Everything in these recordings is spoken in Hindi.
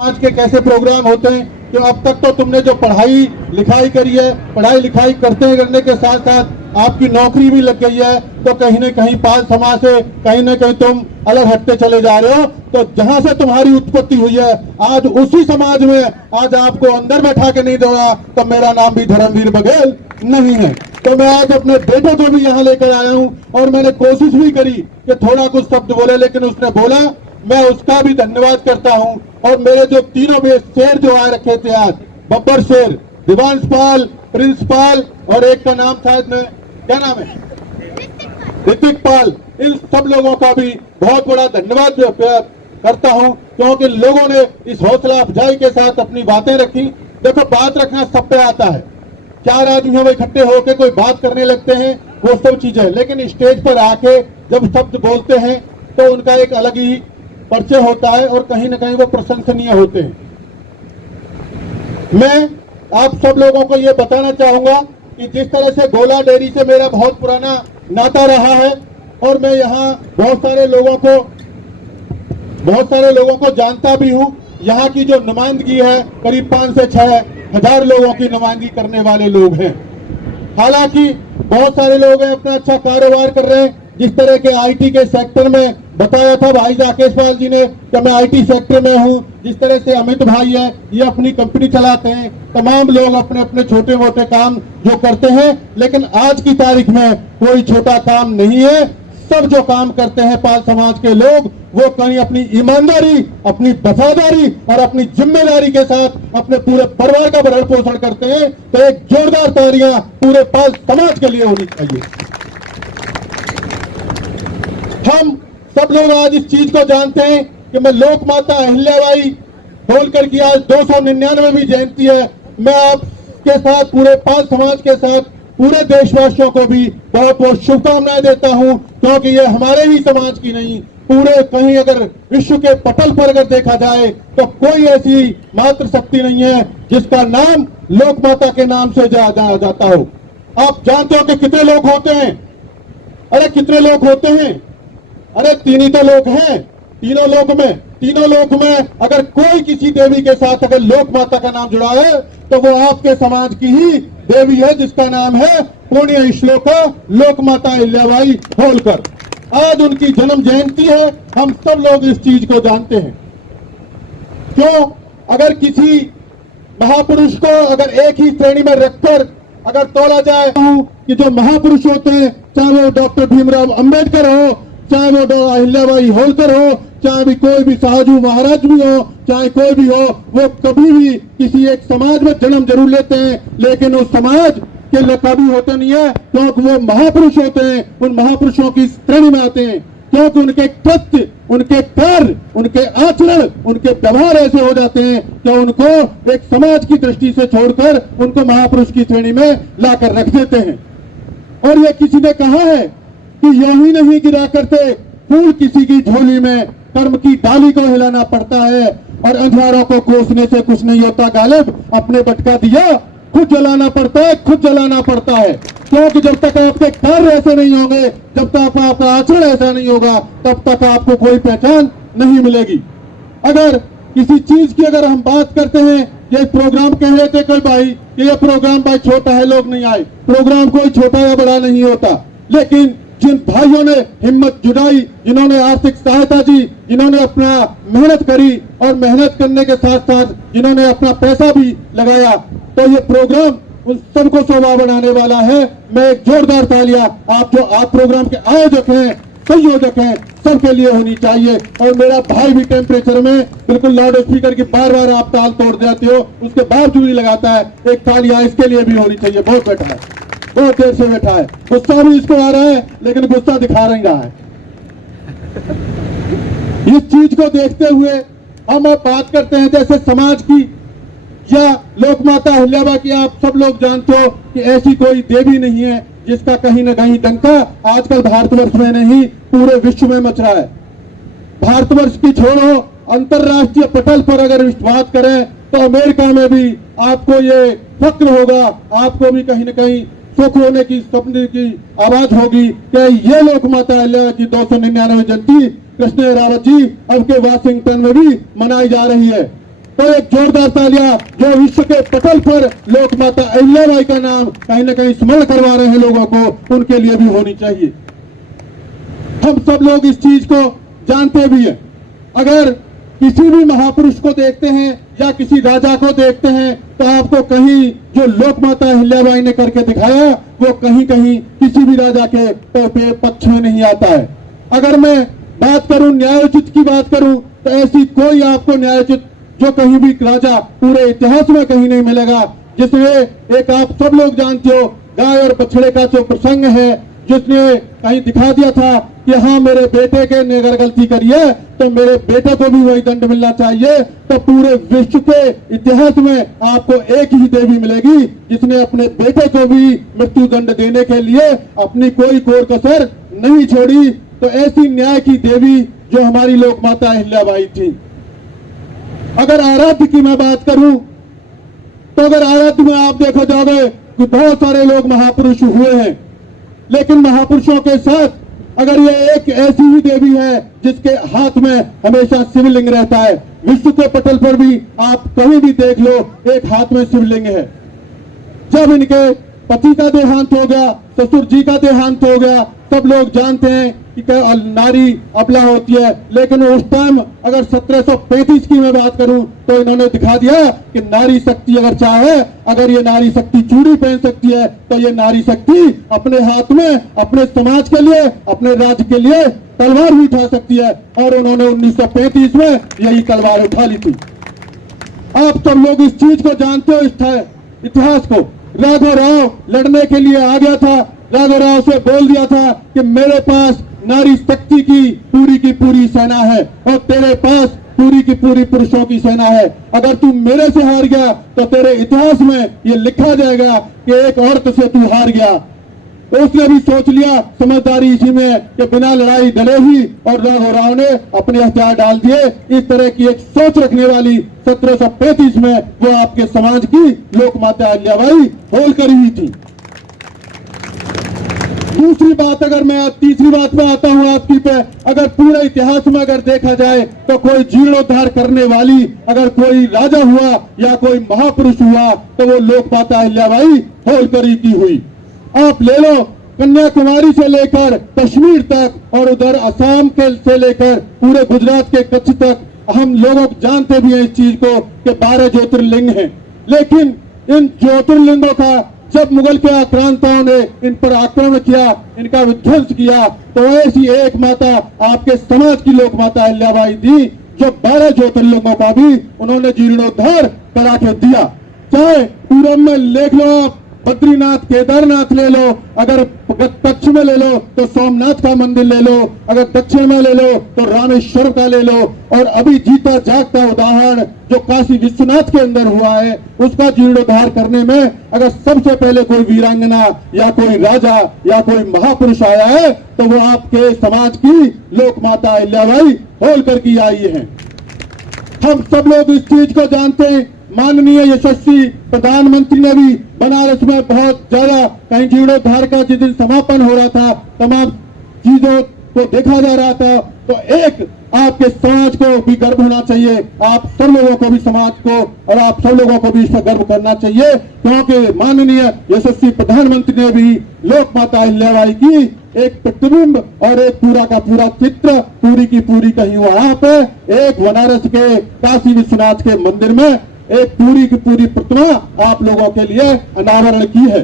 आज के कैसे प्रोग्राम होते हैं कि अब तक तो तुमने जो पढ़ाई लिखाई करी है, पढ़ाई लिखाई करने के साथ साथ आपकी नौकरी भी लग गई है, तो कहीं न कहीं पाल समाज से कहीं न कहीं तुम अलग हटते चले जा रहे हो। तो जहां से तुम्हारी उत्पत्ति हुई है, आज उसी समाज में आज आपको अंदर बैठा के नहीं दोड़ा तो मेरा नाम भी धर्मवीर बघेल नहीं है। तो मैं आज अपने बेटे को भी यहाँ लेकर आया हूँ और मैंने कोशिश भी करी कि थोड़ा कुछ शब्द बोले, लेकिन उसने बोला, मैं उसका भी धन्यवाद करता हूँ। और मेरे जो तीनों शेर जो आ रखे थे आज, बब्बर शेर, दिवांश पाल, प्रिंस पाल और एक का नाम शायद में क्या नाम है, ऋतिक पाल, इन सब लोगों का भी बहुत बड़ा धन्यवाद करता हूं, क्योंकि लोगों ने इस हौसला अफजाई के साथ अपनी बातें रखी। देखो, बात रखना सब पे आता है, 4 आदमी हम इकट्ठे होकर कोई बात करने लगते हैं, वो सब चीजें, लेकिन स्टेज पर आके जब शब्द बोलते हैं तो उनका एक अलग ही परिचय होता है और कहीं ना कहीं वो प्रशंसनीय होते हैं। मैं आप सब लोगों को ये बताना चाहूंगा कि जिस तरह से गोला डेयरी से मेरा बहुत पुराना नाता रहा है और मैं यहाँ बहुत सारे लोगों को जानता भी हूँ। यहाँ की जो नुमाइंदगी है करीब 5 से 6 हजार लोगों की नुमाइंदगी करने वाले लोग हैं। हालांकि बहुत सारे लोग हैं अपना अच्छा कारोबार कर रहे हैं। जिस तरह के आईटी के सेक्टर में बताया था भाई राकेश पाल जी ने कि मैं आईटी सेक्टर में हूं, जिस तरह से अमित भाई है ये अपनी कंपनी चलाते हैं, तमाम लोग अपने अपने छोटे मोटे काम जो करते हैं, लेकिन आज की तारीख में कोई छोटा काम नहीं है। सब जो काम करते हैं पाल समाज के लोग, वो कहीं अपनी ईमानदारी, अपनी वफादारी और अपनी जिम्मेदारी के साथ अपने पूरे परिवार का भरण पोषण करते हैं। तो एक जोरदार तालियां पूरे पाल समाज के लिए होनी चाहिए। हम सब लोग आज इस चीज को जानते हैं कि मैं लोक माता अहिल्याबाई होलकर की आज 299वीं जयंती है। मैं आपके साथ, पूरे पाल समाज के साथ, पूरे देशवासियों को भी बहुत बहुत शुभकामनाएं देता हूं, क्योंकि ये हमारे ही समाज की नहीं, पूरे कहीं अगर विश्व के पटल पर अगर देखा जाए तो कोई ऐसी मात्र शक्ति नहीं है जिसका नाम लोक माता के नाम से जाता हो। आप जानते हो कि कितने लोग होते हैं? अरे कितने लोग होते हैं? अरे 3 ही तो लोग हैं। तीनों लोक में अगर कोई किसी देवी के साथ अगर लोक माता का नाम जुड़ा है तो वो आपके समाज की ही देवी है, जिसका नाम है पुण्य श्लोका लोक माता अहिल्याबाई होलकर। आज उनकी जन्म जयंती है, हम सब लोग इस चीज को जानते हैं। क्यों? अगर किसी महापुरुष को अगर एक ही श्रेणी में रखकर अगर तोला जाए कि जो महापुरुष होते हैं, चाहे वो डॉक्टर भीमराव अंबेडकर हो, चाहे वो अहिल्याबाई होलकर हो, चाहे भी कोई भी शाहजू महाराज भी हो, चाहे कोई भी हो, वो कभी भी किसी एक समाज में जन्म जरूर लेते हैं, लेकिन उस समाज के कभी होते नहीं है, क्योंकि वो महापुरुष होते हैं, उन महापुरुषों की श्रेणी में आते हैं, क्योंकि उनके कृत्य, उनके कार्य, उनके आचरण, उनके व्यवहार ऐसे हो जाते हैं कि उनको एक समाज की दृष्टि से छोड़कर उनको महापुरुष की श्रेणी में लाकर रख देते हैं। और ये किसी ने कहा है कि यही नहीं गिरा करते फूल किसी की झोली में, कर्म की डाली को हिलाना पड़ता है और अंधियारों को कोसने से कुछ नहीं होता गालिब, अपने बटका दिया खुद जलाना पड़ता है। क्योंकि जब तक आपके कार्य ऐसे नहीं होंगे, जब तक आपका आचरण ऐसा नहीं होगा, तब तक आपको कोई पहचान नहीं मिलेगी। अगर किसी चीज की अगर हम बात करते हैं, ये प्रोग्राम कह रहे थे कोई भाई कि ये प्रोग्राम भाई छोटा है, लोग नहीं आए। प्रोग्राम कोई छोटा या बड़ा नहीं होता, लेकिन जिन भाइयों ने हिम्मत जुटाई, जिन्होंने आर्थिक सहायता दी, जिन्होंने अपना मेहनत करी और मेहनत करने के साथ साथ जिन्होंने अपना पैसा भी लगाया, तो ये प्रोग्राम उन सबको शोभा बढ़ाने वाला है। मैं एक जोरदार तालियां आप प्रोग्राम के आयोजक हैं, संयोजक हैं, सबके लिए होनी चाहिए। और मेरा भाई भी टेम्परेचर में बिल्कुल लाउड स्पीकर की बार आप ताल तोड़ देते हो, उसके बावजूद ही लगाता है। एक तालियां इसके लिए भी होनी चाहिए। बहुत बैठा है, बहुत देर से बैठा है, गुस्सा भी इसको आ रहा है, लेकिन गुस्सा दिखा नहीं रहा है। इस चीज को देखते हुए हम अब बात करते हैं जैसे समाज की या लोक माता अहिल्याबाई की। आप सब लोग जानते हो कि ऐसी कोई देवी नहीं है जिसका कहीं न कहीं डंका आजकल भारतवर्ष में नहीं पूरे विश्व में मच रहा है। भारतवर्ष की छोड़ो, अंतरराष्ट्रीय पटल पर अगर बात करें तो अमेरिका में भी आपको ये फक्र होगा, आपको भी कहीं न कहीं सुख होने की सपने की आवाज होगी कि ये लोक माता अहिल्याबाई की 299वीं जयंती कृष्ण रावत जी अब के वाशिंगटन में भी मनाई जा रही है। तो एक जोरदार तालियां जो विश्व के पटल पर लोक माता अहिल्याबाई का नाम कहीं ना कहीं स्मरण करवा रहे हैं लोगों को, उनके लिए भी होनी चाहिए। हम सब लोग इस चीज को जानते भी हैं। अगर किसी भी महापुरुष को देखते हैं या किसी राजा को देखते हैं तो आपको कहीं जो लोक माता अहिल्याबाई ने करके दिखाया वो कहीं कहीं किसी भी राजा के पक्ष में नहीं आता है। अगर मैं बात करूं न्यायोचित की बात करूं तो ऐसी कोई आपको न्यायोचित जो कहीं भी राजा पूरे इतिहास में कहीं नहीं मिलेगा जिसने एक आप सब लोग जानते हो गाय और बछड़े का जो प्रसंग है जिसने कहीं दिखा दिया था कि हाँ मेरे बेटे के ने अगर गलती करिए तो मेरे बेटे को भी वही दंड मिलना चाहिए। तो पूरे विश्व के इतिहास में आपको एक ही देवी मिलेगी जिसने अपने बेटे को भी मृत्यु दंड देने के लिए अपनी कोई कोर कसर नहीं छोड़ी। तो ऐसी न्याय की देवी जो हमारी लोक माता अहिल्याबाई थी। अगर आराध्य की मैं बात करूं तो अगर आराध्य में आप देखो जाओगे कि बहुत सारे लोग महापुरुष हुए हैं, लेकिन महापुरुषों के साथ अगर ये एक ऐसी ही देवी है जिसके हाथ में हमेशा शिवलिंग रहता है। विश्व के पटल पर भी आप कहीं भी देख लो एक हाथ में शिवलिंग है। जब इनके पति का देहांत हो गया, ससुर जी का देहांत हो गया, सब लोग जानते हैं कि नारी अबला होती है, लेकिन उस टाइम अगर 1735 की मैं बात करूं तो इन्होंने दिखा दिया कि नारी शक्ति अगर चाहे, अगर ये नारी शक्ति चूड़ी पहन सकती है तो ये नारी शक्ति अपने हाथ में अपने समाज के लिए, अपने राज्य के लिए तलवार भी उठा सकती है। और उन्होंने 1935 में यही तलवार उठा ली थी। आप सब लोग इस चीज को जानते हो, इतिहास को। राघव राव लड़ने के लिए आ गया था, राघव राव से बोल दिया था कि मेरे पास नारी शक्ति की पूरी सेना है और तेरे पास पूरी की पूरी पुरुषों की सेना है। अगर तू मेरे से हार गया तो तेरे इतिहास में ये लिखा जाएगा कि एक औरत से तू हार गया। तो उसने भी सोच लिया समझदारी इसी में कि बिना लड़ाई डरे ही, और राघव राव ने अपने हथियार डाल दिए। इस तरह की एक सोच रखने वाली 1735 में वो आपके समाज की लोक माता अहिल्याबाई होल करी हुई थी। दूसरी बात, अगर मैं तीसरी बात पे आता हूँ आपकी पे, अगर पूरे इतिहास में अगर देखा जाए तो कोई जीर्णोद्धार करने वाली अगर कोई राजा हुआ या कोई महापुरुष हुआ तो वो लोक माता अहिल्याबाई होलकरी की हुई। आप ले लो कन्याकुमारी से लेकर कश्मीर तक और उधर असम के से लेकर पूरे गुजरात के कच्छ तक हम लोग जानते भी हैं इस चीज को कि 12 ज्योतिर्लिंग हैं। लेकिन इन ज्योतिर्लिंगों का जब मुगल के आक्रांताओं ने इन पर आक्रमण किया, इनका विध्वंस किया, तो ऐसी एक माता आपके समाज की लोक माता अहिल्याबाई थी जो 12 ज्योतिर्लिंगों का भी उन्होंने जीर्णोद्धार करा के दिया। चाहे पूरब में देख लो आप, बद्रीनाथ केदारनाथ ले लो, अगर पश्चिम में ले लो तो सोमनाथ का मंदिर ले लो, अगर दक्षिण में ले लो तो रामेश्वर का ले लो, और अभी जीता जागता उदाहरण जो काशी विश्वनाथ के अंदर हुआ है उसका जीर्णोद्धार करने में अगर सबसे पहले कोई वीरांगना या कोई राजा या कोई महापुरुष आया है तो वो आपके समाज की लोक माता अहिल्याबाई होलकर की आई है। हम सब लोग इस चीज को जानते हैं। माननीय यशस्वी प्रधानमंत्री ने भी बनारस में बहुत ज्यादा कहीं जीर्णोद्धार का जिस दिन समापन हो रहा था, तमाम चीजों को देखा जा रहा था, तो एक आपके समाज को भी गर्व होना चाहिए, आप सब लोगों को भी समाज को और आप सब लोगों को भी इस पर गर्व करना चाहिए, क्योंकि माननीय यशस्वी प्रधानमंत्री ने भी लोक माता अहिल्याबाई की एक प्रतिबिंब और एक पूरा का पूरा चित्र पूरी की पूरी कहीं वहां पे एक बनारस के काशी विश्वनाथ के मंदिर में एक पूरी की पूरी प्रतिमा आप लोगों के लिए अनावरण की है।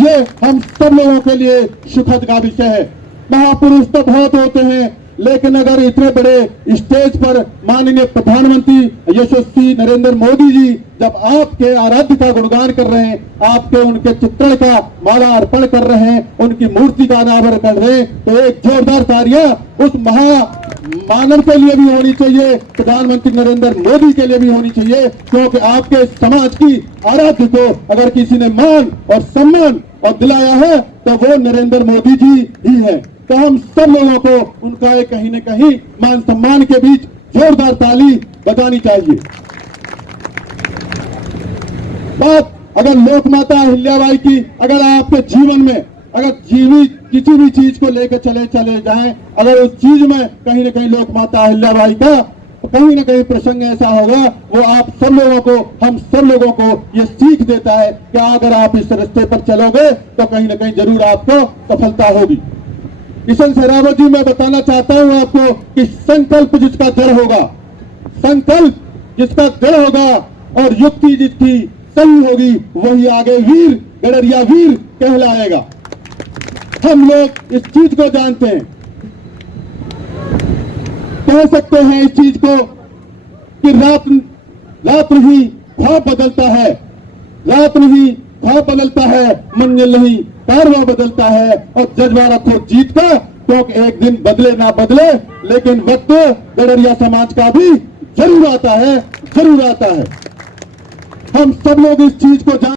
ये हम सब लोगों के लिए सुखद का विषय है। महापुरुष तो बहुत होते हैं, लेकिन अगर इतने बड़े स्टेज पर माननीय प्रधानमंत्री यशस्वी नरेंद्र मोदी जी जब आपके आराध्य का गुणगान कर रहे हैं, आपके उनके चित्रण का माला अर्पण कर रहे हैं, उनकी मूर्ति का अनावरण कर रहे हैं, तो एक जोरदार तालियां उस मानव के लिए भी होनी चाहिए, प्रधानमंत्री नरेंद्र मोदी के लिए भी होनी चाहिए, क्योंकि आपके समाज की आराध्य को अगर किसी ने मान और सम्मान और दिलाया है तो वो नरेंद्र मोदी जी ही है। तो हम सब लोगों को उनका एक कहीं न कहीं मान सम्मान के बीच जोरदार ताली बजानी चाहिए। बात अगर लोक माता अहिल्याबाई की अगर आपके जीवन में अगर जीवित किसी भी चीज को लेकर चले जाएं, अगर उस चीज में कहीं न कहीं लोक माता अहिल्याबाई का कहीं ना कहीं प्रसंग ऐसा होगा वो आप सब लोगों को, हम सब लोगों को ये सीख देता है कि अगर आप इस रास्ते पर चलोगे तो कहीं ना कहीं जरूर आपको सफलता होगी। किशन शेरावत जी, मैं बताना चाहता हूं आपको कि संकल्प जिसका दृढ़ होगा, संकल्प जिसका दृढ़ होगा और युक्ति जिसकी सही होगी, वही आगे वीर, गडरिया वीर कहलाएगा। हम लोग इस चीज को जानते हैं, कह सकते हैं इस चीज को कि रात नहीं ख्वाब बदलता है, रात नहीं ख्वाब बदलता है, मंजिल नहीं कारवा बदलता है। और जज्बा रखो जीत का, क्योंकि एक दिन बदले ना बदले लेकिन वक्त गडरिया समाज का भी जरूर आता है, जरूर आता है। हम सब लोग इस चीज को